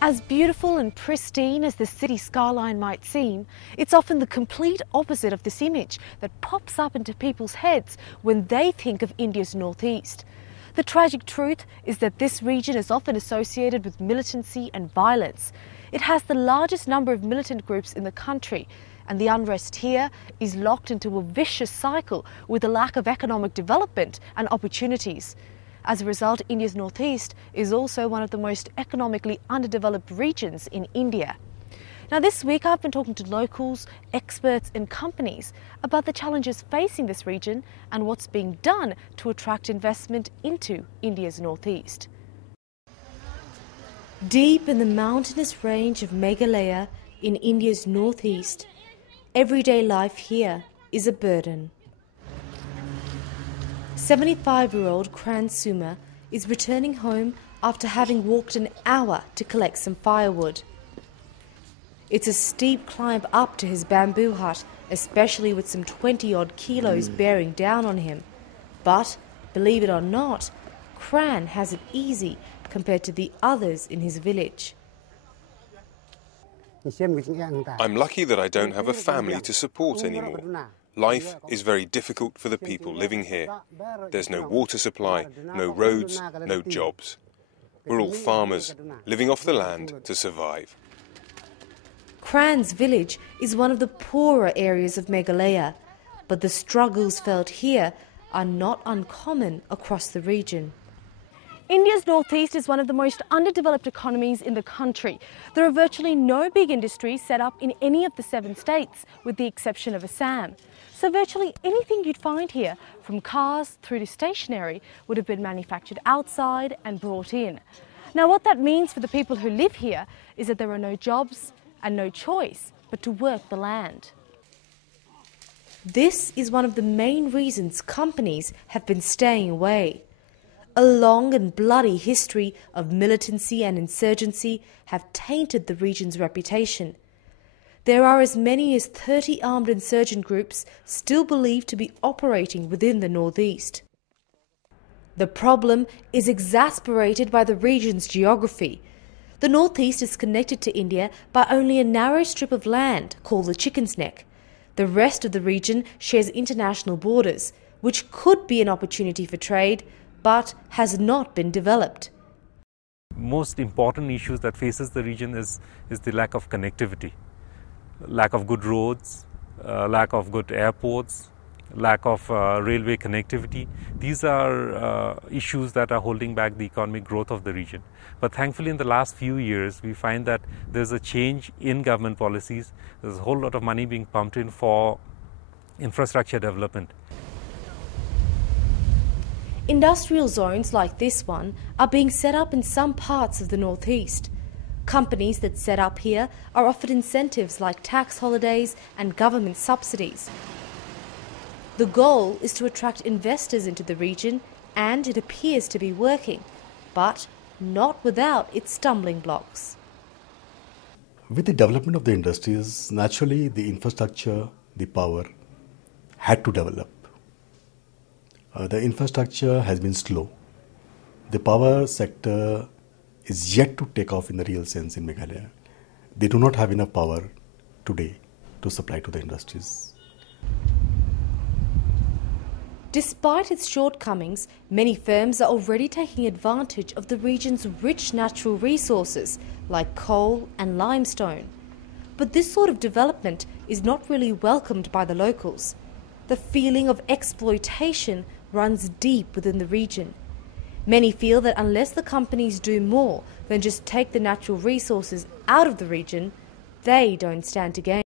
As beautiful and pristine as the city skyline might seem, it's often the complete opposite of this image that pops up into people's heads when they think of India's northeast. The tragic truth is that this region is often associated with militancy and violence. It has the largest number of militant groups in the country, and the unrest here is locked into a vicious cycle with a lack of economic development and opportunities. As a result, India's northeast is also one of the most economically underdeveloped regions in India. Now, this week I've been talking to locals, experts and companies about the challenges facing this region and what's being done to attract investment into India's northeast. Deep in the mountainous range of Meghalaya in India's northeast, everyday life here is a burden. 75-year-old Kran Suma is returning home after having walked an hour to collect some firewood. It's a steep climb up to his bamboo hut, especially with some 20-odd kilos bearing down on him. But, believe it or not, Kran has it easy compared to the others in his village. I'm lucky that I don't have a family to support anymore. Life is very difficult for the people living here. There's no water supply, no roads, no jobs. We're all farmers, living off the land to survive. Kran's village is one of the poorer areas of Meghalaya, but the struggles felt here are not uncommon across the region. India's northeast is one of the most underdeveloped economies in the country. There are virtually no big industries set up in any of the 7 states, with the exception of Assam. So virtually anything you'd find here, from cars through to stationery, would have been manufactured outside and brought in. Now, what that means for the people who live here is that there are no jobs and no choice but to work the land. This is one of the main reasons companies have been staying away. A long and bloody history of militancy and insurgency have tainted the region's reputation. There are as many as 30 armed insurgent groups still believed to be operating within the northeast. The problem is exasperated by the region's geography. The northeast is connected to India by only a narrow strip of land called the Chicken's Neck. The rest of the region shares international borders, which could be an opportunity for trade, but has not been developed. Most important issues that faces the region is the lack of connectivity. Lack of good roads, lack of good airports, lack of railway connectivity. These are issues that are holding back the economic growth of the region. But thankfully, in the last few years, we find that there's a change in government policies. There's a whole lot of money being pumped in for infrastructure development. Industrial zones like this one are being set up in some parts of the northeast. Companies that set up here are offered incentives like tax holidays and government subsidies. The goal is to attract investors into the region, and it appears to be working, but not without its stumbling blocks. With the development of the industries, naturally the infrastructure, the power had to develop. The infrastructure has been slow. The power sector is yet to take off in the real sense in Meghalaya. They do not have enough power today to supply to the industries. Despite its shortcomings, many firms are already taking advantage of the region's rich natural resources like coal and limestone. But this sort of development is not really welcomed by the locals. The feeling of exploitation runs deep within the region. Many feel that unless the companies do more than just take the natural resources out of the region, they don't stand to gain.